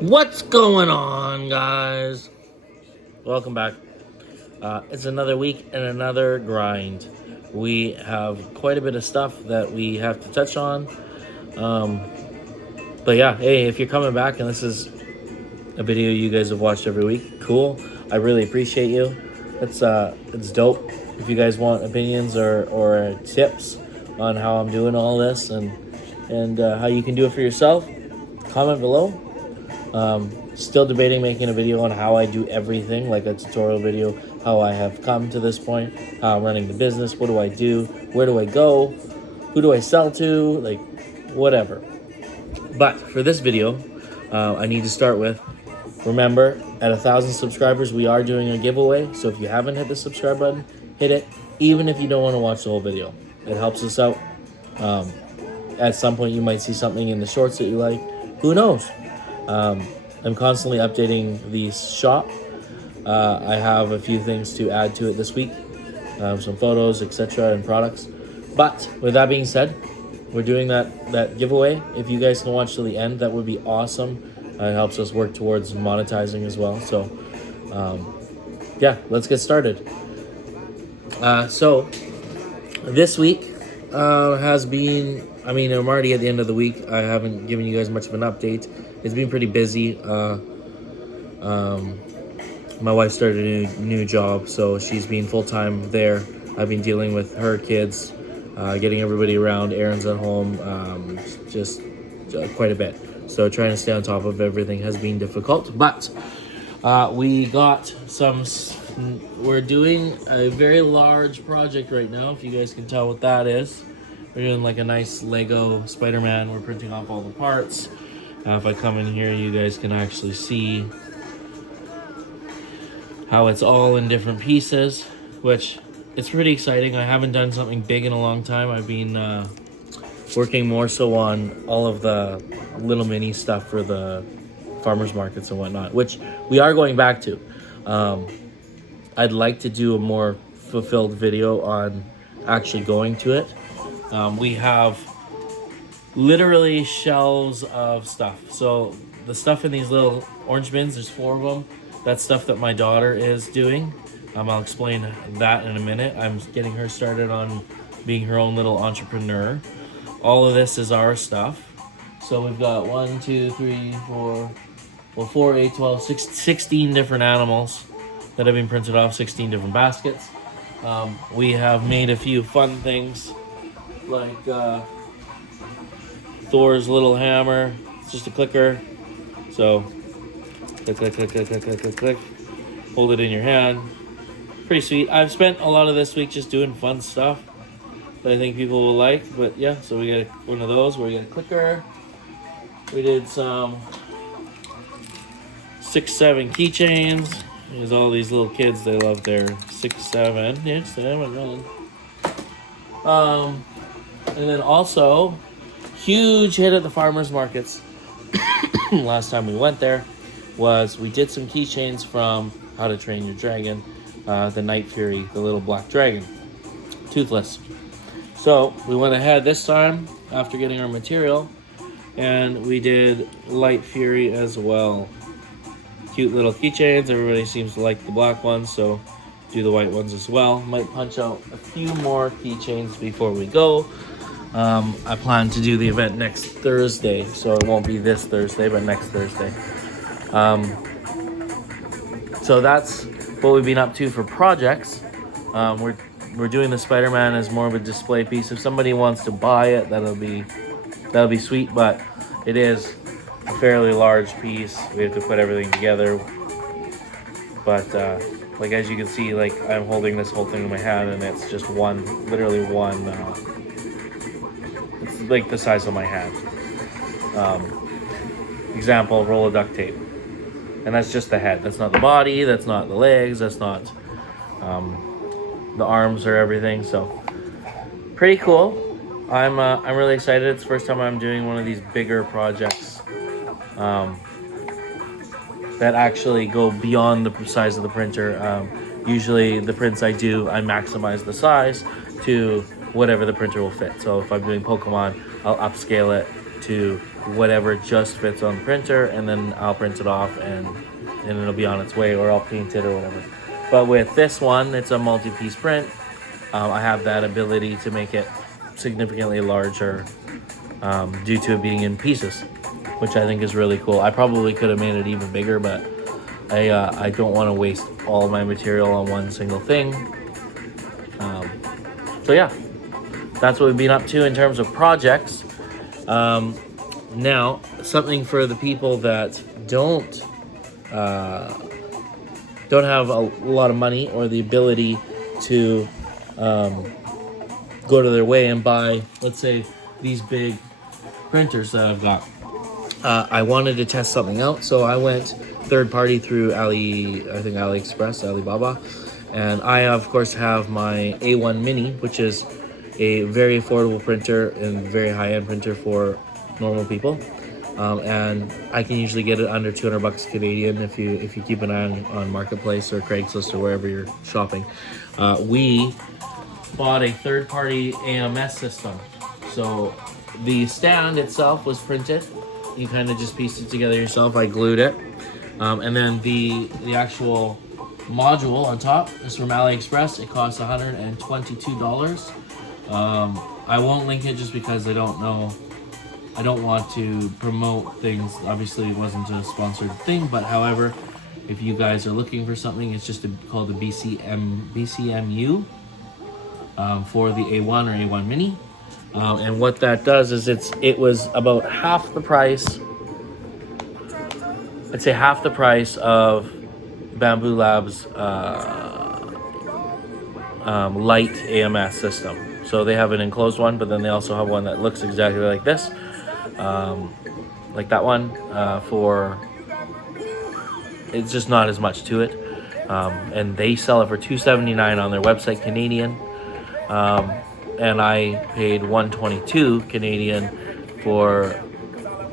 What's going on, guys? Welcome back. It's another week and another grind. We have quite a bit of stuff that we have to touch on. Um, but yeah, hey, if you're coming back and this is a video you guys have watched every week, cool. I really appreciate you. It's dope. If you guys want opinions or tips on how I'm doing all this and how you can do it for yourself, comment below. Still debating making a video on how I do everything, like a tutorial video, how I have come to this point, how I'm running the business, what do I do, where do I go, who do I sell to, like whatever. But for this video, I need to start with, remember, at 1,000 subscribers, we are doing a giveaway. So if you haven't hit the subscribe button, hit it, even if you don't want to watch the whole video. It helps us out. At some point, you might see something in the shorts that you like. Who knows? I'm constantly updating the shop. I have a few things to add to it this week, some photos, etc., and products. But with that being said, we're doing that giveaway. If you guys can watch till the end, that would be awesome. It helps us work towards monetizing as well. So, yeah, let's get started. So this week has been, I'm already at the end of the week. I haven't given you guys much of an update. It's been pretty busy. My wife started a new job, so she's been full-time there. I've been dealing with her kids, getting everybody around, errands at home, just quite a bit. So trying to stay on top of everything has been difficult. But we got we're doing a very large project right now, if you guys can tell what that is. We're doing like a nice Lego Spider-Man. We're printing off all the parts. If I come in here, you guys can actually see how it's all in different pieces, which it's pretty exciting. I haven't done something big in a long time. I've been working more so on all of the little mini stuff for the farmers markets and whatnot, which we are going back to. I'd like to do a more fulfilled video on actually going to it. We have literally shelves of stuff. So the stuff in these little orange bins, there's 4 of them. That's stuff that my daughter is doing. I'll explain that in a minute. I'm getting her started on being her own little entrepreneur. All of this is our stuff. So we've got 1, 2, 3, 4, 4, 8, 12, 16 different animals that have been printed off, 16 different baskets. We have made a few fun things like Thor's little hammer. It's just a clicker. So click, click, click, click, click, click, click, click. Hold it in your hand. Pretty sweet. I've spent a lot of this week just doing fun stuff that I think people will like. But yeah, so we got one of those where we got a clicker. We did some 6-7 keychains. There's all these little kids, they love their 6-7. Yes, 7. And then also, huge hit at the farmers markets. Last time we went there was we did some keychains from How to Train Your Dragon, the Night Fury, the little black dragon, toothless. So we went ahead this time after getting our material, and we did Light Fury as well. Cute little keychains. Everybody seems to like the black ones, so do the white ones as well. Might punch out a few more keychains before we go. I plan to do the event next Thursday, so it won't be this Thursday, but next Thursday. So that's what we've been up to for projects. We're doing the Spider-Man as more of a display piece. If somebody wants to buy it, that'll be sweet, but it is a fairly large piece. We have to put everything together. But like as you can see, like I'm holding this whole thing in my hand, and it's just literally one. It's like the size of my hand. Example, roll of duct tape. And that's just the head. That's not the body, that's not the legs, that's not the arms or everything. So pretty cool. I'm really excited. It's the first time I'm doing one of these bigger projects that actually go beyond the size of the printer. Usually the prints I do, I maximize the size to whatever the printer will fit. So if I'm doing Pokemon, I'll upscale it to whatever just fits on the printer, and then I'll print it off and it'll be on its way, or I'll paint it or whatever. But with this one, it's a multi-piece print. I have that ability to make it significantly larger due to it being in pieces, which I think is really cool. I probably could have made it even bigger, but I don't want to waste all my material on one single thing. So yeah, that's what we've been up to in terms of projects. Now, something for the people that don't have a lot of money or the ability to go to their way and buy, let's say, these big printers that I've got. I wanted to test something out, so I went third party through AliExpress, Alibaba, and I of course have my A1 Mini, which is a very affordable printer and very high-end printer for normal people, and I can usually get it under $200 Canadian if you keep an eye on Marketplace or Craigslist or wherever you're shopping. We bought a third-party AMS system, so the stand itself was printed. You kind of just pieced it together yourself. I glued it, and then the actual module on top is from AliExpress. It costs $122. I won't link it just because I don't want to promote things. Obviously, it wasn't a sponsored thing, but however, if you guys are looking for something, it's just called the BCMU for the A1 or A1 Mini. And what that does is it was about half the price. I'd say half the price of Bamboo Labs light AMS system. So they have an enclosed one, but then they also have one that looks exactly like this, like that one. For it's just not as much to it, and they sell it for $279 on their website, Canadian. And I paid $122 Canadian for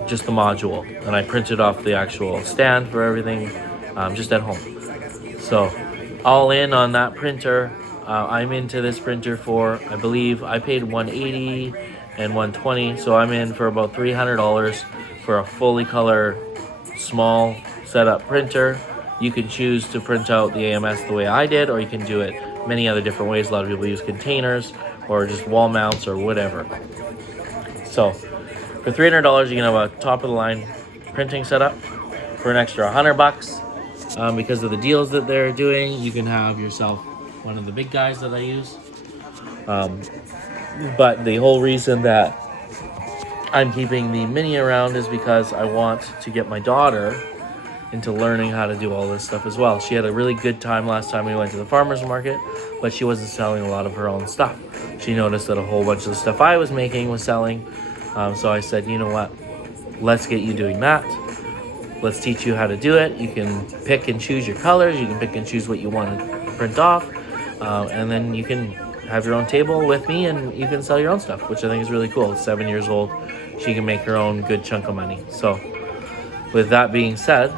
just the module, and I printed off the actual stand for everything just at home. So all in on that printer, I'm into this printer for, I believe I paid $180 and $120, so I'm in for about $300 for a fully color small setup printer. You can choose to print out the AMS the way I did, or you can do it many other different ways. A lot of people use containers or just wall mounts or whatever. So for $300, you can have a top of the line printing setup. For an extra $100, because of the deals that they're doing, you can have yourself one of the big guys that I use. But the whole reason that I'm keeping the Mini around is because I want to get my daughter into learning how to do all this stuff as well. She had a really good time last time we went to the farmer's market, but she wasn't selling a lot of her own stuff. She noticed that a whole bunch of the stuff I was making was selling. So I said, you know what, let's get you doing that. Let's teach you how to do it. You can pick and choose your colors. You can pick and choose what you want to print off. And then you can have your own table with me and you can sell your own stuff, which I think is really cool. At 7 years old, she can make her own good chunk of money. So with that being said,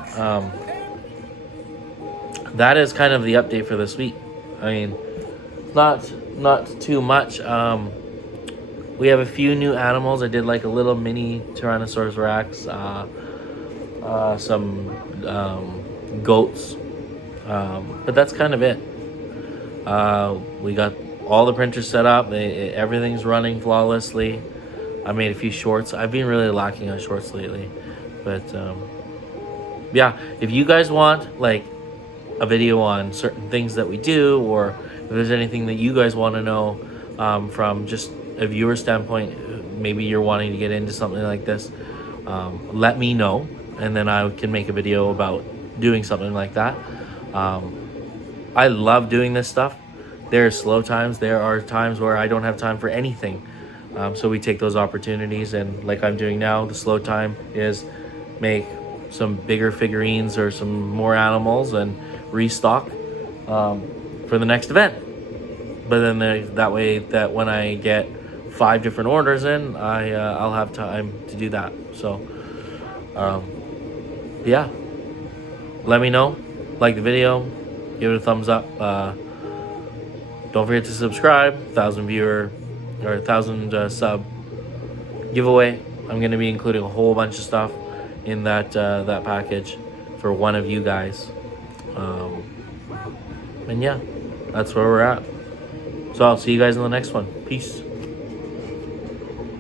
that is kind of the update for this week. I mean, not too much. We have a few new animals. I did like a little mini Tyrannosaurus Rex, some goats, but that's kind of it. We got all the printers set up. Everything's running flawlessly. I made a few shorts. I've been really lacking on shorts lately, but yeah, if you guys want like a video on certain things that we do, or if there's anything that you guys want to know from just a viewer standpoint, maybe you're wanting to get into something like this, let me know, and then I can make a video about doing something like that. I love doing this stuff. There are slow times. There are times where I don't have time for anything. So we take those opportunities, and like I'm doing now, the slow time is make some bigger figurines or some more animals and restock for the next event. But then that way that when I get 5 different orders in, I'll have time to do that. So yeah, let me know, like the video, give it a thumbs up. Don't forget to subscribe. 1,000 viewer or 1,000 sub giveaway. I'm gonna be including a whole bunch of stuff in that package for one of you guys. And yeah, that's where we're at. So I'll see you guys in the next one. Peace.